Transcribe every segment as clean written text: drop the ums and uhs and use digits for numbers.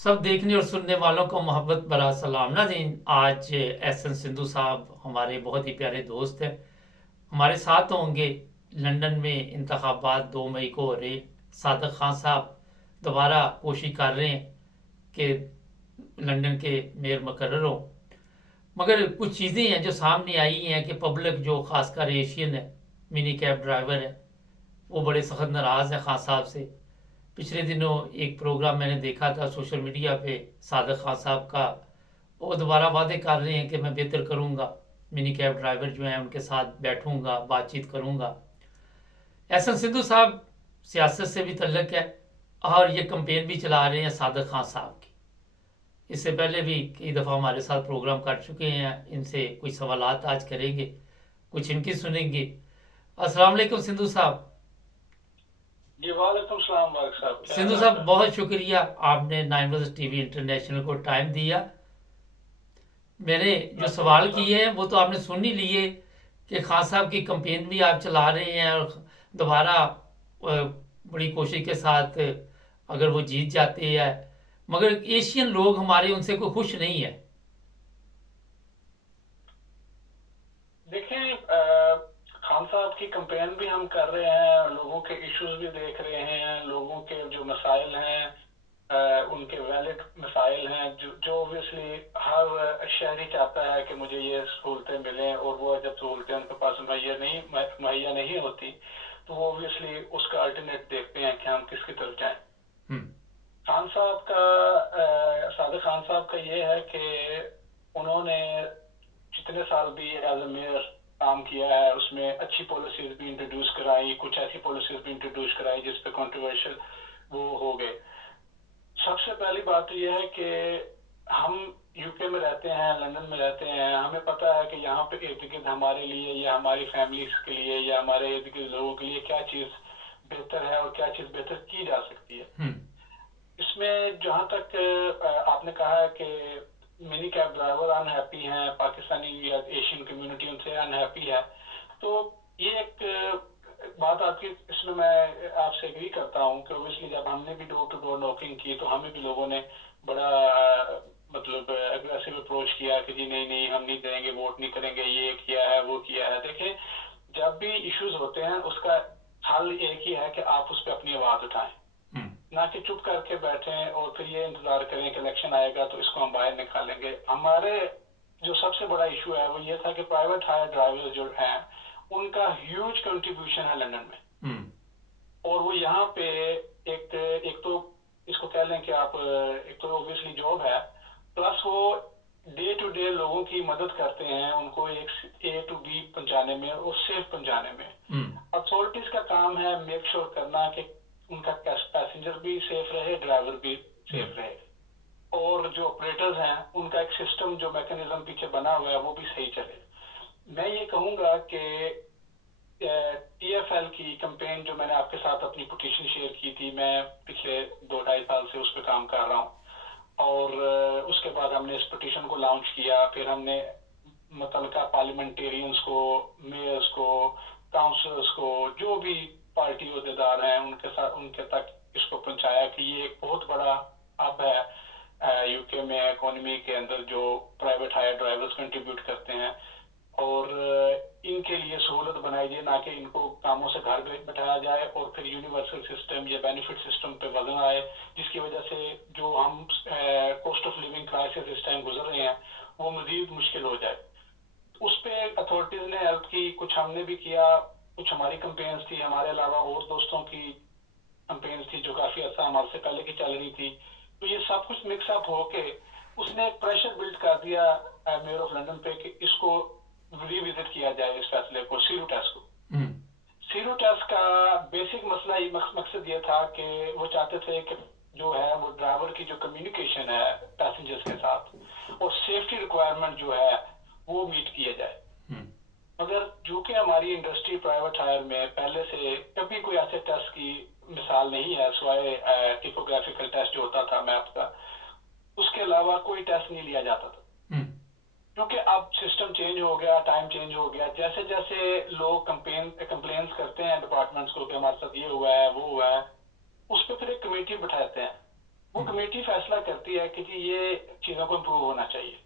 सब देखने और सुनने वालों को मोहब्बत भरा सलाम नाज़रीन। आज एहसन सिंधु साहब हमारे बहुत ही प्यारे दोस्त हैं, हमारे साथ होंगे। लंदन में इंतखाबात 2 मई को हो रहे। सादिक खान साहब दोबारा कोशिश कर रहे हैं कि लंदन के मेयर मुकर्रर हों, मगर कुछ चीज़ें हैं जो सामने आई हैं कि पब्लिक जो खासकर एशियन है, मिनी कैब ड्राइवर है, वो बड़े सख्त नाराज़ हैं खान साहब से। पिछले दिनों एक प्रोग्राम मैंने देखा था सोशल मीडिया पे सादिक खान साहब का। वो दोबारा वादे कर रहे हैं कि मैं बेहतर करूंगा, मिनी कैब ड्राइवर जो हैं उनके साथ बैठूंगा, बातचीत करूंगा। एहसन सिद्धू साहब सियासत से भी तल्लक है और ये कंपेन भी चला रहे हैं सादिक खान साहब की। इससे पहले भी कई दफ़ा हमारे साथ प्रोग्राम कर चुके हैं। इनसे कुछ सवालात आज करेंगे, कुछ इनकी सुनेंगे। अस्सलाम वालेकुम सिद्धू साहब। जी वालेकुम सलाम वालेकुम साहब, क्या सिंधु हाल साहब, आपका। बहुत शुक्रिया आपने 9 टीवी इंटरनेशनल को टाइम दिया। मैंने जो आपका भी सवाल सलाम। किए हैं वो तो आपने सुन ही लिए कि खान साहब की कंपेन भी आप चला रहे हैं और दोबारा बड़ी कोशिश के साथ अगर वो जीत जाते हैं, मगर एशियन लोग हमारे उनसे कोई खुश नहीं है। देखें, खान साहब की कंपेन भी हम कर रहे हैं, लोगों के इश्यूज भी देख रहे हैं, लोगों के जो मसाइल हैं, उनके वैलिड मसाइल हैं जो ऑब्वियसली हर शहरी चाहता है कि मुझे ये सहूलतें मिलें, और वो जब सहूलतें उनके पास मुहैया नहीं होती तो वो ऑब्वियसली उसका अल्टरनेट देखते हैं कि हम किसकी तरफ जाएं। हम्म। खान साहब का सादिक खान साहब का ये है कि उन्होंने जितने साल भी एज ए मेयर काम किया है उसमें अच्छी पॉलिसीज भी इंट्रोड्यूस कराई, कुछ ऐसी पॉलिसीज भी इंट्रोड्यूस कराई जिस पे कंट्रोवर्शियल वो हो गए। सबसे पहली बात तो यह है कि हम यूके में रहते हैं, लंदन में रहते हैं, हमें पता है कि यहाँ पे इर्द गिर्द हमारे लिए या हमारी फैमिलीज के लिए या हमारे इर्द गिर्द लोगों के लिए क्या चीज़ बेहतर है और क्या चीज़ बेहतर की जा सकती है। हम्म। इसमें जहां तक आपने कहा है कि मिनी कैब ड्राइवर अनहैप्पी हैं, पाकिस्तानी या एशियन कम्युनिटी उनसे अनहैप्पी है, तो ये एक बात आपकी, इसमें मैं आपसे एग्री करता हूँ कि ओबियसली जब हमने भी डोर टू डोर नॉकिंग की तो हमें भी लोगों ने बड़ा मतलब अग्रेसिव अप्रोच किया कि जी नहीं नहीं हम नहीं देंगे, वोट नहीं करेंगे, ये किया है वो किया है। देखें, जब भी इश्यूज होते हैं उसका हल एक ही है कि आप उस पर अपनी आवाज उठाएं, हम्म। ना कि चुप करके बैठें और फिर ये इंतजार करें कि इलेक्शन आएगा तो इसको हम बाहर निकालेंगे। हमारे जो सबसे बड़ा इशू है वो ये था कि प्राइवेट हायर ड्राइवर्स जो हैं उनका ह्यूज कंट्रीब्यूशन है लंदन में, हम्म। और वो यहाँ पे एक एक तो इसको कह लें कि आप एक तो ऑब्वियसली जॉब है, प्लस वो डे टू डे लोगों की मदद करते हैं, उनको एक ए टू बी पहुंचाने में और सेफ पहुंचाने में। हम्म। अथॉरिटीज का काम है मेक श्योर करना कि उनका पैसेंजर भी सेफ रहे, ड्राइवर भी हम्म। सेफ रहे, और जो ऑपरेटर्स हैं उनका एक सिस्टम जो मैकेनिज्म पीछे बना हुआ है वो भी सही चले। मैं ये कहूंगा कि टीएफएल की कंपेन जो मैंने आपके साथ अपनी पिटीशन शेयर की थी, मैं पिछले 2 ढाई साल से उस पर काम कर रहा हूँ, और उसके बाद हमने इस पिटीशन को लॉन्च किया, फिर हमने मुतलका पार्लियामेंटेरियंस को, मेयर्स को, काउंसलर्स को, जो भी पार्टी अहदेदार हैं उनके साथ उनके तक इसको पहुंचाया कि ये एक बहुत बड़ा हब है यूके में इकोनॉमी के अंदर जो प्राइवेट हायर ड्राइवर्स कंट्रीब्यूट करते हैं, और इनके लिए सहूलत बनाई जाए, ना कि इनको कामों से घर बैठाया जाए और फिर यूनिवर्सल सिस्टम या बेनिफिट सिस्टम पे वजन आए, जिसकी वजह से जो हम कॉस्ट ऑफ लिविंग क्राइसिस इस टाइम गुजर रहे हैं वो मजीद मुश्किल हो जाए। उस पे अथॉरिटीज ने हेल्प की, कुछ हमने भी किया, कुछ हमारी कंपेन्स थी, हमारे अलावा और दोस्तों की कंपेन्स थी जो काफी अर्सा हमारे से पहले की चल रही थी। तो ये सब कुछ मिक्सअप होके उसने एक प्रेशर बिल्ड कर दिया मेयर ऑफ लंदन पे कि इसको रिविजिट किया जाए, इस फैसले को, सीरू टेस्ट को। हम्म। सीरू टेस्ट का बेसिक मसला ये मकसद ये था कि वो चाहते थे कि जो है वो ड्राइवर की जो कम्युनिकेशन है पैसेंजर्स के साथ और सेफ्टी रिक्वायरमेंट जो है वो मीट किया जाए। हम्म। मगर जो कि हमारी इंडस्ट्री प्राइवेट हायर में पहले से कभी कोई ऐसे टेस्ट की मिसाल नहीं है, सिवाय टिपोग्राफिकल टेस्ट जो होता था मैप का, उसके अलावा कोई टेस्ट नहीं लिया जाता था। हम्म। क्योंकि अब सिस्टम चेंज हो गया, टाइम चेंज हो गया, जैसे जैसे लोग कंप्लेन्स करते हैं डिपार्टमेंट्स को कि हमारे साथ ये हुआ है वो हुआ है, उस पर फिर एक कमेटी बैठाते हैं, वो कमेटी फैसला करती है कि जी ये चीज़ों को इम्प्रूव होना चाहिए,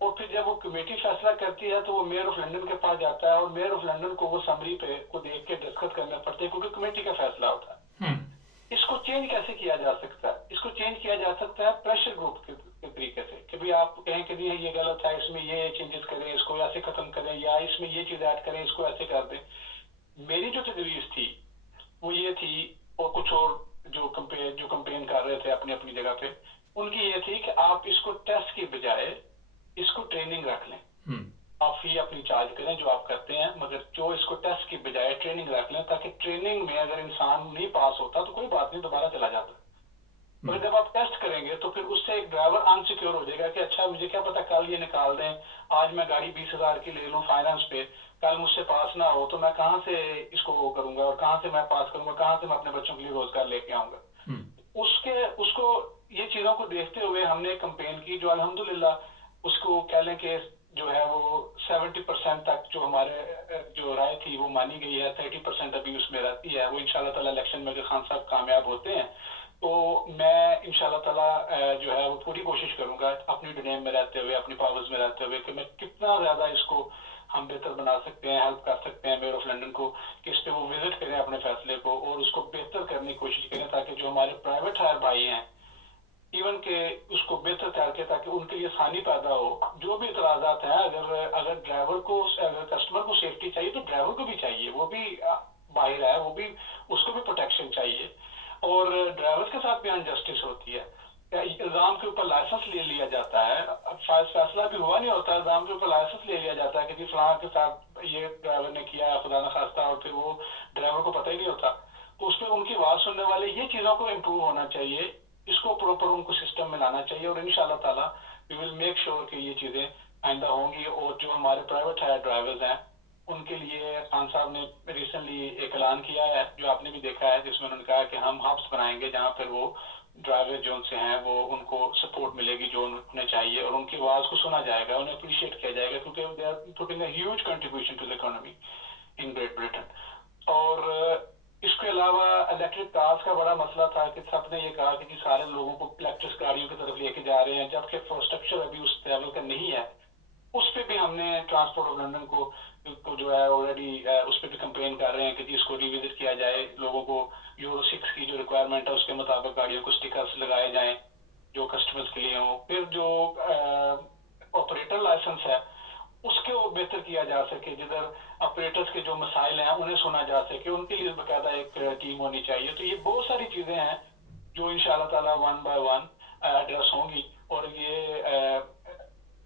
और फिर जब वो कमेटी फैसला करती है तो वो मेयर ऑफ लंदन के पास जाता है, और मेयर ऑफ लंदन को वो समरी पे को देख के दस्तखत करने पड़ते हैं, क्योंकि कमेटी का फैसला होता है। इसको चेंज कैसे किया जा सकता है? इसको चेंज किया जा सकता है प्रेशर ग्रुप के तरीके से, कि भाई आप कहें कि जी ये गलत है, इसमें ये चेंजेस करें, इसको ऐसे खत्म करें, या इसमें ये चीज ऐड करें, इसको ऐसे कर दें। मेरी जो तजवीज थी वो ये थी, और कुछ और जो कंपेन कर रहे थे अपनी अपनी जगह पे, उनकी ये थी कि आप इसको टेस्ट की बजाय इसको ट्रेनिंग रख लें। आप फी अपनी चार्ज करें जो आप करते हैं, मगर जो इसको टेस्ट की बजाय ट्रेनिंग रख लें, ताकि ट्रेनिंग में अगर इंसान नहीं पास होता तो कोई बात नहीं, दोबारा चला जाता। मगर जब आप टेस्ट करेंगे तो फिर उससे एक ड्राइवर अनसिक्योर हो जाएगा कि अच्छा मुझे क्या पता कल ये निकाल दें, आज मैं गाड़ी 20,000 की ले लूं फाइनेंस पे, कल मुझसे पास ना हो तो मैं कहाँ से इसको वो करूंगा, और कहाँ से मैं पास करूंगा, कहाँ से मैं अपने बच्चों के लिए रोजगार लेके आऊंगा। उसको ये चीजों को देखते हुए हमने एक कंपेन की, जो अल्हम्दुलिल्लाह उसको कह लें कि जो है वो 70% तक जो हमारे जो राय थी वो मानी गई है, 30% अभी उसमें रहती है। वो इंशाल्लाह ताला इलेक्शन में अगर खान साहब कामयाब होते हैं तो मैं इंशाल्लाह ताला जो है वो पूरी कोशिश करूंगा अपनी डनेम में रहते हुए, अपनी पावर्स में रहते हुए, कि मैं कितना ज्यादा इसको हम बेहतर बना सकते हैं, हेल्प कर सकते हैं मेयर ऑफ लंदन को, कि इस पे वो विजिट करें अपने फैसले को और उसको बेहतर करने की कोशिश करें, ताकि जो हमारे प्राइवेट हायर भाई हैं इवन के उसको बेहतर करके, ताकि उनके लिए आसानी पैदा हो। जो भी इतराजात हैं, अगर ड्राइवर को, अगर कस्टमर को सेफ्टी चाहिए तो ड्राइवर को भी चाहिए, वो भी बाहर है, वो भी, उसको भी प्रोटेक्शन चाहिए। और ड्राइवर्स के साथ भी अनजस्टिस होती है, इल्जाम के ऊपर लाइसेंस ले लिया जाता है, अब फैसला भी हुआ नहीं होता, इल्जाम के ऊपर लाइसेंस ले लिया जाता है कि जी फलां के साथ ये ड्राइवर ने किया है खुदा न खास्ता, और फिर वो ड्राइवर को पता ही नहीं होता। तो उस पर उनकी आवाज सुनने वाले, ये चीजों को इम्प्रूव होना चाहिए, इसको प्रॉपर उनको सिस्टम में लाना चाहिए, और इंशाल्लाह ताला वी विल मेक श्योर कि ये चीजें आइंदा होंगी। और जो हमारे प्राइवेट हायर ड्राइवर्स हैं उनके लिए खान साहब ने रिसेंटली एक ऐलान किया है, जो आपने भी देखा है, जिसमें उन्होंने कहा कि हम हब्स बनाएंगे जहां पर वो ड्राइवर जो उनसे हैं वो उनको सपोर्ट मिलेगी जो उन्हें चाहिए, और उनकी आवाज को सुना जाएगा, उन्हें अप्रिशिएट किया जाएगा, क्योंकि they are putting a huge contribution to the economy in Great Britain. और इसके अलावा इलेक्ट्रिक कार्स का बड़ा मसला था कि सबने ये कहा कि जी सारे लोगों को इलेक्ट्रिक गाड़ियों की तरफ लेके जा रहे हैं, जबकि इंफ्रास्ट्रक्चर अभी उस लेवल का नहीं है। उस पर भी हमने ट्रांसपोर्ट ऑफ लंदन को जो है ऑलरेडी उस पर भी कंपेन कर रहे हैं कि जी इसको रिविजिट किया जाए, लोगों को यूरो 6 की जो रिक्वायरमेंट है उसके मुताबिक गाड़ियों को स्टिकर्स लगाए जाएं जो कस्टमर्स के लिए हो। फिर जो ऑपरेटर लाइसेंस है उसको बेहतर किया जा सके, जिधर ऑपरेटर्स के जो मसाइल हैं उन्हें सुना जा सके, उनके लिए बाकायदा एक टीम होनी चाहिए। तो ये बहुत सारी चीजें हैं जो इंशाल्लाह ताला वन बाय वन एड्रेस होंगी। और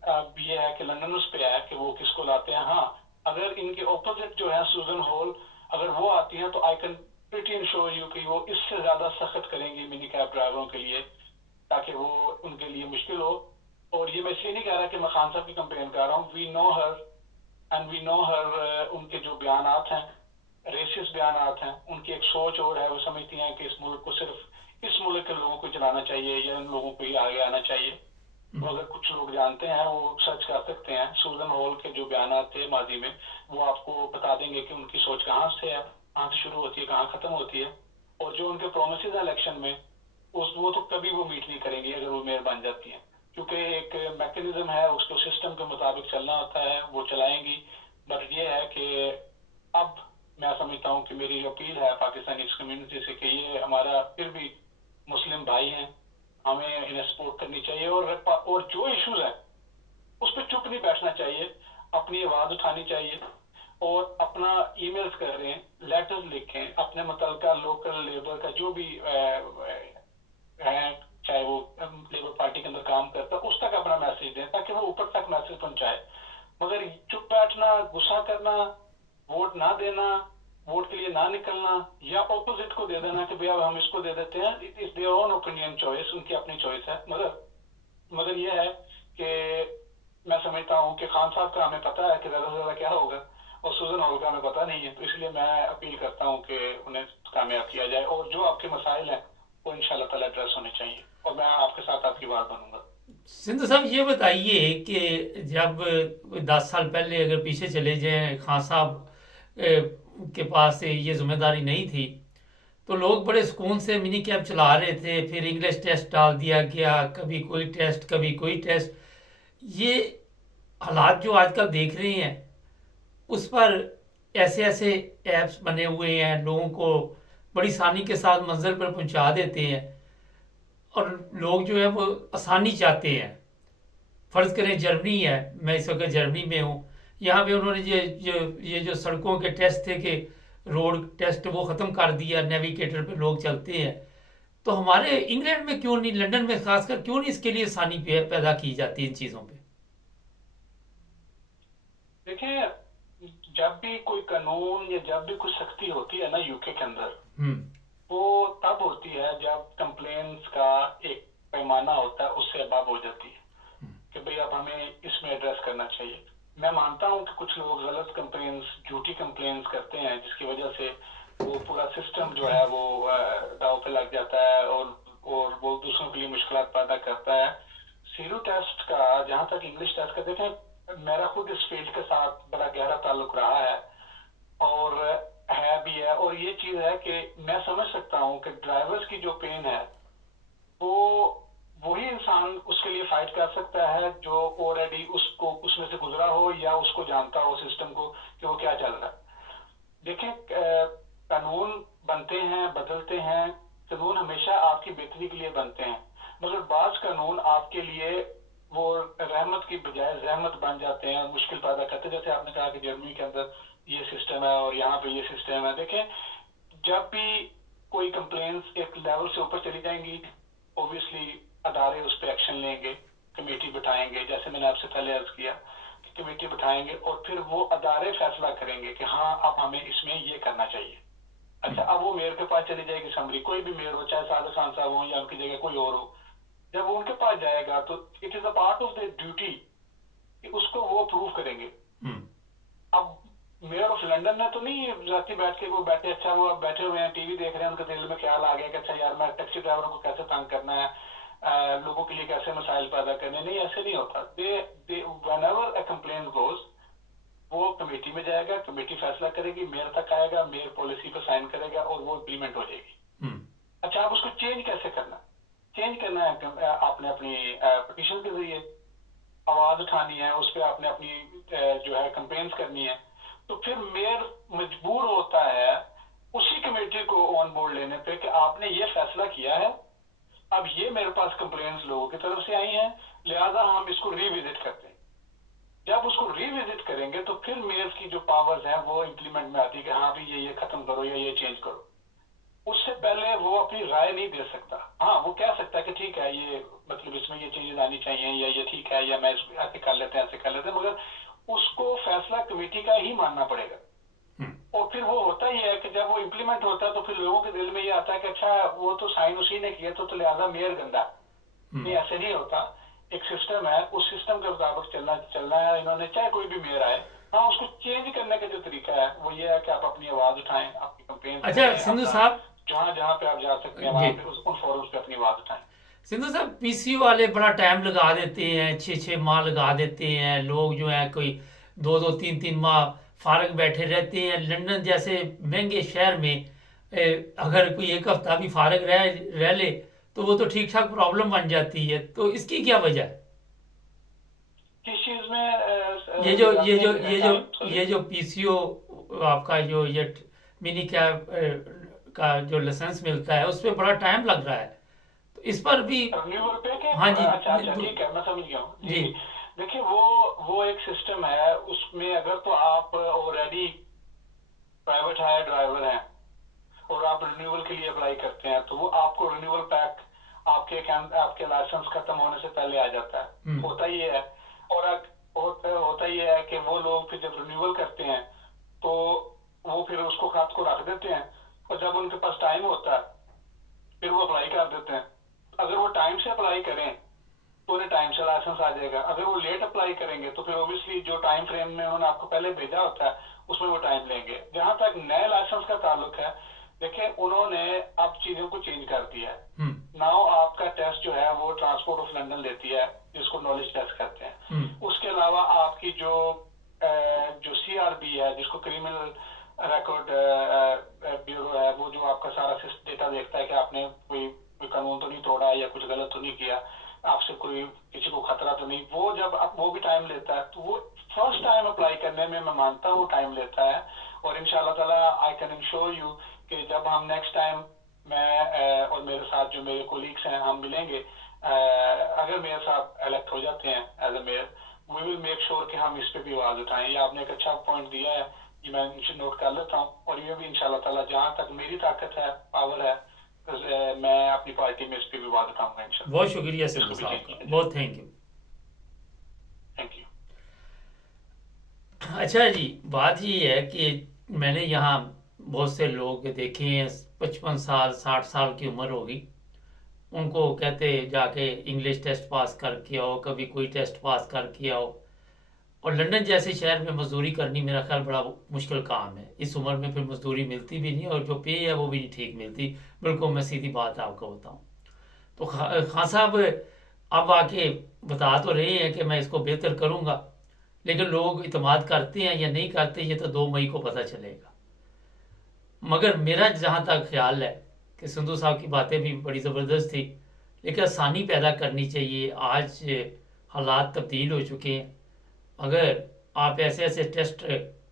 अब ये है कि लंदन उस पे है कि वो किसको लाते हैं। हाँ, अगर इनके ऑपोजिट जो है सूजन हॉल, अगर वो आती हैं तो I can pretty ensure you कि वो इससे ज्यादा सख्त करेंगी मिनी कैब ड्राइवरों के लिए, ताकि वो उनके लिए मुश्किल हो। और ये मैं इसलिए नहीं कह रहा कि मैं खान साहब की कंपेन कर रहा हूँ, we know her and we know her, उनके जो बयानात हैं रेसिस्ट बयानात हैं, उनकी एक सोच और है, वो समझती हैं कि इस मुल्क को सिर्फ इस मुल्क के लोगों को चलाना चाहिए या इन लोगों को ही आगे आना चाहिए। तो अगर कुछ लोग जानते हैं वो सर्च कर सकते हैं, सूजन हॉल के जो बयानात थे माजी में वो आपको बता देंगे कि उनकी सोच कहाँ से है, कहाँ से शुरू होती है, कहाँ खत्म होती है। और जो उनके प्रोमिस है इलेक्शन में, उस वो तो कभी वो मीट नहीं करेंगी अगर वो मेयर बन जाती हैं, क्योंकि एक मैकेनिज्म है, उसको सिस्टम के मुताबिक चलना होता है, वो चलाएंगी। बट ये है कि अब मैं समझता हूँ कि मेरी जो अपील है पाकिस्तानी कम्युनिटी से कि ये हमारा फिर भी मुस्लिम भाई हैं, हमें इन्हें सपोर्ट करनी चाहिए। और जो इश्यूज हैं उस पर चुप नहीं बैठना चाहिए, अपनी आवाज उठानी चाहिए, और अपना ईमेल्स करें, लेटर्स लिखें, अपने मुतलका लोकल लेबर का जो भी है, चाहे वो लेबर पार्टी के अंदर काम करता है, उस तक अपना मैसेज दें ताकि वो ऊपर तक मैसेज पहुंचाए। मगर चुप बैठना, गुस्सा करना, वोट ना देना, वोट के लिए ना निकलना, या ऑपोजिट को दे देना कि भैया हम इसको दे देते हैं, it is their own opinion choice, उनकी अपनी चॉइस है। मगर यह है कि मैं समझता हूँ कि खान साहब का हमें पता है कि ज्यादा से ज्यादा क्या होगा, और सूजन हॉल का हमें पता नहीं है। तो इसलिए मैं अपील करता हूँ कि उन्हें कामयाब किया जाए, और जो आपके मसाइल हैं वो इंशाल्लाह ताला एड्रेस होने चाहिए, और मैं आपके साथ आपकी बात बनूंगा। सिंधु साहब ये बताइए कि जब 10 साल पहले अगर पीछे चले जाएं, खान साहब के पास ये जिम्मेदारी नहीं थी, तो लोग बड़े सुकून से मिनी कैब चला रहे थे, फिर इंग्लिश टेस्ट डाल दिया गया, कभी कोई टेस्ट कभी कोई टेस्ट। ये हालात जो आजकल देख रहे हैं, उस पर ऐसे ऐसे ऐप्स बने हुए हैं, लोगों को बड़ी आसानी के साथ मंजिल पर पहुंचा देते हैं, और लोग जो है वो आसानी चाहते हैं। फर्ज करें जर्मनी है, मैं इस वक्त जर्मनी में हूँ, यहाँ पे उन्होंने ये जो सड़कों के टेस्ट थे कि रोड टेस्ट, वो ख़त्म कर दिया, नेविगेटर पे लोग चलते हैं। तो हमारे इंग्लैंड में क्यों नहीं, लंदन में खासकर क्यों नहीं इसके लिए आसानी पैदा की जाती है इन चीज़ों पे? देखिए, जब भी कोई कानून या जब भी कोई सख्ती होती है ना यूके के अंदर, वो तब होती है जब कंप्लेंट्स का एक पैमाना होता है, उससे अबव हो जाती है कि भाई अब हमें इसमें एड्रेस करना चाहिए। मैं मानता हूं कि कुछ लोग गलत कंप्लेंट्स, झूठी कंप्लेंट्स करते हैं, जिसकी वजह से वो पूरा सिस्टम जो है वो दांव पे लग जाता है, और वो दूसरों के लिए मुश्किल पैदा करता है। सीरो टेस्ट का, जहां तक इंग्लिश टेस्ट का, देखें मेरा खुद इस फील्ड के साथ बड़ा गहरा ताल्लुक रहा है और है भी है, और ये चीज है कि मैं समझ सकता हूँ कि ड्राइवर्स की जो पेन है वो वही इंसान उसके लिए फाइट कर सकता है जो ऑलरेडी उसको उसमें से गुजरा हो या उसको जानता हो सिस्टम को कि वो क्या चल रहा है। देखें, कानून बनते हैं, बदलते हैं, कानून हमेशा आपकी बेहतरी के लिए बनते हैं, मगर बाज कानून आपके लिए वो रहमत की बजाय रहमत बन जाते हैं और मुश्किल पैदा करते हैं। जैसे आपने कहा कि जर्मनी के अंदर ये सिस्टम है और यहाँ पे ये सिस्टम है। देखें, जब भी कोई कंप्लेंट्स एक लेवल से ऊपर चली जाएंगी, ऑब्वियसली अदारे उस पर एक्शन लेंगे, कमेटी बिठाएंगे, जैसे मैंने आपसे पहले अर्ज किया कि कमेटी बिठाएंगे और फिर वो अदारे फैसला करेंगे कि हाँ अब हमें इसमें ये करना चाहिए। अच्छा, अब वो मेयर के पास चली जाएगी असम्बली, कोई भी मेयर हो, चाहे सादिक खान साहब हो या उनकी जगह कोई और हो, जब वो उनके पास जाएगा तो it is a part of the duty कि उसको वो अप्रूव करेंगे। अब मेयर ऑफ लंदन ने तो नहीं जाती बैठ के वो बैठे, अच्छा वो अब बैठे हुए हैं टीवी देख रहे हैं, उनके दिल में ख्याल आ गया कि अच्छा यार मैं टैक्सी ड्राइवरों को कैसे तंग करना है, लोगों के लिए कैसे मसाइल पैदा करने। नहीं, ऐसे नहीं होता। दे व्हेनेवर अ कंप्लेंट गोज, वो कमेटी में जाएगा, कमेटी फैसला करेगी, मेयर तक आएगा, मेयर पॉलिसी पर साइन करेगा और वो इम्प्लीमेंट हो जाएगी। अच्छा, आप उसको चेंज कैसे करना? चेंज करना है आपने अपनी पिटीशन के जरिए आवाज उठानी है, उस पर आपने अपनी जो है कंप्लेंट्स करनी है। तो फिर मेयर मजबूर होता है उसी कमेटी को ऑन बोर्ड लेने पे कि आपने ये फैसला किया है, अब ये मेरे पास कंप्लेंट्स लोगों की तरफ से आई हैं, लिहाजा हम इसको रिविजिट करते हैं। जब उसको रिविजिट करेंगे तो फिर मेयर की जो पावर्स हैं वो इंप्लीमेंट में आती है कि हाँ भी ये खत्म करो या ये चेंज करो। उससे पहले वो अपनी राय नहीं दे सकता। हाँ, वो कह सकता है कि ठीक है, ये मतलब इसमें ये चेंजेस आनी चाहिए, या ये ठीक है, या मैं इसको ऐसे कर लेते हैं, ऐसे कर लेते हैं, मगर उसको फैसला कमेटी का ही मानना पड़ेगा। और फिर वो होता ही है कि जब वो इम्प्लीमेंट होता है तो फिर लोगों के दिल में ये आता है कि अच्छा वो तो साइन उसी ने किया, तो लिहाजा मेयर गंदा। नहीं, ऐसे नहीं होता। एक सिस्टम है, उस सिस्टम के मुताबिक चलना है इन्होंने, चाहे कोई भी मेयर आए। हाँ, उसको चेंज करने का जो तरीका है वो ये है कि आप अपनी आवाज उठाएं, अपनी कंप्लेन अच्छा करें, सिंधु अपना साहब, जहां जहां पे आप जा सकते हैं वहां पे उन फोरम्स पे अपनी आवाज उठाएं। सिंधु साहब, पीसीओ वाले बड़ा टाइम लगा देते हैं, 6-6 माह लगा देते हैं, लोग जो है कोई 2-2 3-3 माह फारग बैठे रहते हैं। लंदन जैसे महंगे शहर में अगर कोई एक हफ्ता भी फारग रह ले तो वो तो ठीक ठाक प्रॉब्लम बन जाती है। तो इसकी क्या वजह है? किस चीज में ये जो ये जो ये जो ये जो पीसीओ आपका जो ये मिनी कैब का जो लाइसेंस मिलता है उस पर बड़ा टाइम लग रहा है, तो इस पर भी। रिन्यूअल पे के? हाँ जी। अच्छा अच्छा, ठीक है, मैं समझ गया हूँ जी। देखिए, वो एक सिस्टम है, उसमें अगर तो आप ऑलरेडी प्राइवेट हायर ड्राइवर हैं और आप रिन्यूअल के लिए अप्लाई करते हैं तो वो आपको रिन्यूअल पैक आपके लाइसेंस खत्म होने से पहले आ जाता है। होता ही है। और होता ही है कि वो लोग फिर जब रिन्यूअल करते हैं तो वो फिर उसको खात को रख देते हैं, और जब उनके पास टाइम होता है फिर वो अप्लाई कर देते हैं। अगर वो टाइम से अप्लाई करें तो उन्हें टाइम से लाइसेंस आ जाएगा। अगर वो लेट अप्लाई करेंगे तो फिर ऑब्वियसली जो टाइम फ्रेम में उन्होंने आपको पहले भेजा होता है उसमें वो टाइम लेंगे। जहां तक नए लाइसेंस का ताल्लुक है, देखिए उन्होंने अब चीजों को चेंज कर दिया है। नाउ आपका टेस्ट जो है वो ट्रांसपोर्ट ऑफ लंदन लेती है, जिसको नॉलेज टेस्ट कहते हैं। उसके अलावा आपकी जो सीआरबी है, जिसको क्रिमिनल रिकॉर्ड ब्यूरो है, वो जो आपका सारा डेटा देखता है कि आपने कोई कानून तो नहीं तोड़ा है या कुछ गलत तो नहीं किया, आपसे कोई किसी को खतरा तो नहीं, वो जब आप वो भी टाइम लेता है। तो वो फर्स्ट टाइम अप्लाई करने में मैं मानता हूँ टाइम लेता है। और इंशाल्लाह ताला आई कैन इंश्योर यू कि जब हम नेक्स्ट टाइम मैं और मेरे साथ जो मेरे कोलीग्स हैं हम मिलेंगे, अगर मेयर साहब इलेक्ट हो जाते हैं as a mayor, we will make sure कि हम इस पे भी आवाज उठाएं। ये आपने एक अच्छा पॉइंट दिया है, ये मैं नोट कर लेता हूँ। और ये भी इंशाल्लाह ताला जहां तक मेरी ताकत है, पावर है, मैं अपनी पार्टी में इस पे भी आवाज उठाऊंगा इंशाल्लाह। बहुत शुक्रिया सिद्धू साहब का, बहुत थैंक यू। Thank you. अच्छा जी, बात ये है कि मैंने यहाँ बहुत से लोग देखे हैं 55 साल 60 साल की उम्र होगी, उनको कहते जाके इंग्लिश टेस्ट पास करके आओ, कभी कोई टेस्ट पास करके आओ। और लंदन जैसे शहर में मजदूरी करनी मेरा ख्याल बड़ा मुश्किल काम है। इस उम्र में फिर मजदूरी मिलती भी नहीं और जो पे है वो भी नहीं ठीक मिलती। बिल्कुल मैं सीधी बात आपको बताऊं तो खान साहब अब आके बता तो रहे हैं कि मैं इसको बेहतर करूंगा, लेकिन लोग इतमाद करते हैं या नहीं करते ये तो 2 मई को पता चलेगा। मगर मेरा जहाँ तक ख्याल है कि सिंधु साहब की बातें भी बड़ी ज़बरदस्त थी, लेकिन आसानी पैदा करनी चाहिए। आज हालात तब्दील हो चुके हैं। अगर आप ऐसे ऐसे टेस्ट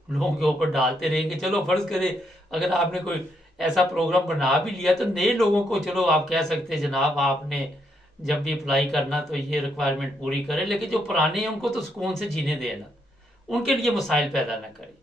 लोगों के ऊपर डालते रहेंगे, चलो फर्ज करें अगर आपने कोई ऐसा प्रोग्राम बना भी लिया तो नए लोगों को चलो आप कह सकते हैं जनाब आपने जब भी अप्लाई करना तो ये रिक्वायरमेंट पूरी करें, लेकिन जो पुराने हैं उनको तो सुकून से जीने देना, उनके लिए मसाइल पैदा ना करें।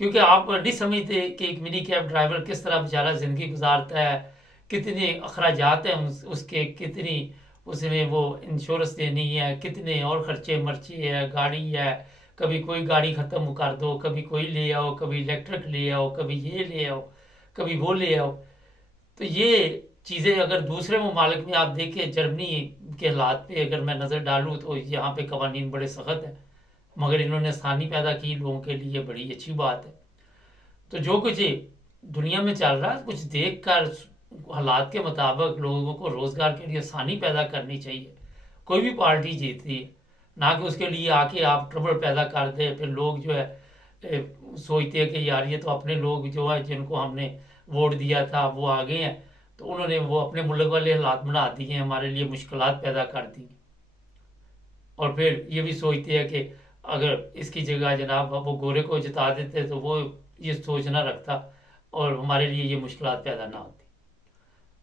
क्योंकि आप नहीं समझते कि एक मिनी कैब ड्राइवर किस तरह बेचारा ज़िंदगी गुजारता है, कितने अखराजात हैं उसके, कितनी उसमें वो इंश्योरेंस देनी है, कितने और खर्चे मर्चे है, गाड़ी है, कभी कोई गाड़ी ख़त्म कर दो, कभी कोई ले आओ, कभी इलेक्ट्रिक ले आओ, कभी ये ले आओ, कभी वो ले आओ। तो ये चीज़ें अगर दूसरे ममालिक में आप देखें, जर्मनी के हालात पे अगर मैं नज़र डालूँ तो यहाँ पे कवानीन बड़े सख्त हैं, मगर इन्होंने आसानी पैदा की लोगों के लिए, बड़ी अच्छी बात है। तो जो कुछ दुनिया में चल रहा है कुछ देख कर हालात के मुताबिक लोगों को रोज़गार के लिए आसानी पैदा करनी चाहिए। कोई भी पार्टी जीतती है, ना कि उसके लिए आके आप ट्रबल पैदा कर दे, फिर लोग जो है सोचते हैं कि यार ये तो अपने लोग जो है जिनको हमने वोट दिया था वो आ गए हैं, तो उन्होंने वो अपने मुल्क वाले हालात बना दिए हैं, हमारे लिए मुश्किलात पैदा कर दी। और फिर ये भी सोचते हैं कि अगर इसकी जगह जनाब वो गोरे को जिता देते तो वो ये सोच ना रखता और हमारे लिए ये मुश्किलात पैदा ना होती।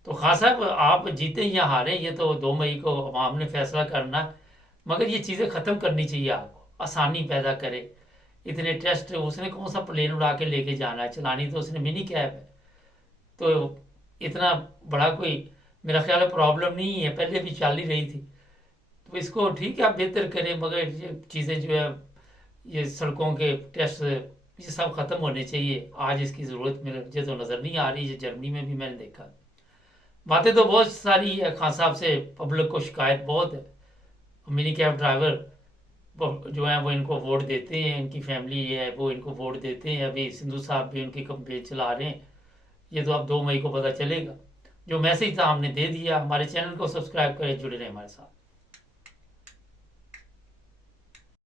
तो खान साहब आप जीते या हारे ये तो 2 मई को अवाम ने फैसला करना, मगर ये चीज़ें ख़त्म करनी चाहिए। आपको आसानी पैदा करे। इतने टेस्ट उसने कौन सा प्लेन उड़ा के लेके जाना है, चलानी तो उसने मिनी कैब है, तो इतना बड़ा कोई मेरा ख्याल है प्रॉब्लम नहीं है, पहले भी चल ही रही थी। तो इसको ठीक है आप बेहतर करें, मगर ये चीज़ें जो है ये सड़कों के टेस्ट ये सब ख़त्म होने चाहिए। आज इसकी ज़रूरत मुझे तो नज़र नहीं आ रही है, जर्मनी में भी मैंने देखा। बातें तो बहुत सारी है खान साहब से, पब्लिक को शिकायत बहुत है। मिनी कैब ड्राइवर जो है वो इनको वोट देते हैं, इनकी फैमिली है वो इनको वोट देते हैं। अभी सिंधु साहब भी उनकी कंपेन चला रहे हैं। ये तो अब 2 मई को पता चलेगा। जो मैसेज था हमने दे दिया। हमारे चैनल को सब्सक्राइब करें, जुड़े रहें हमारे साथ।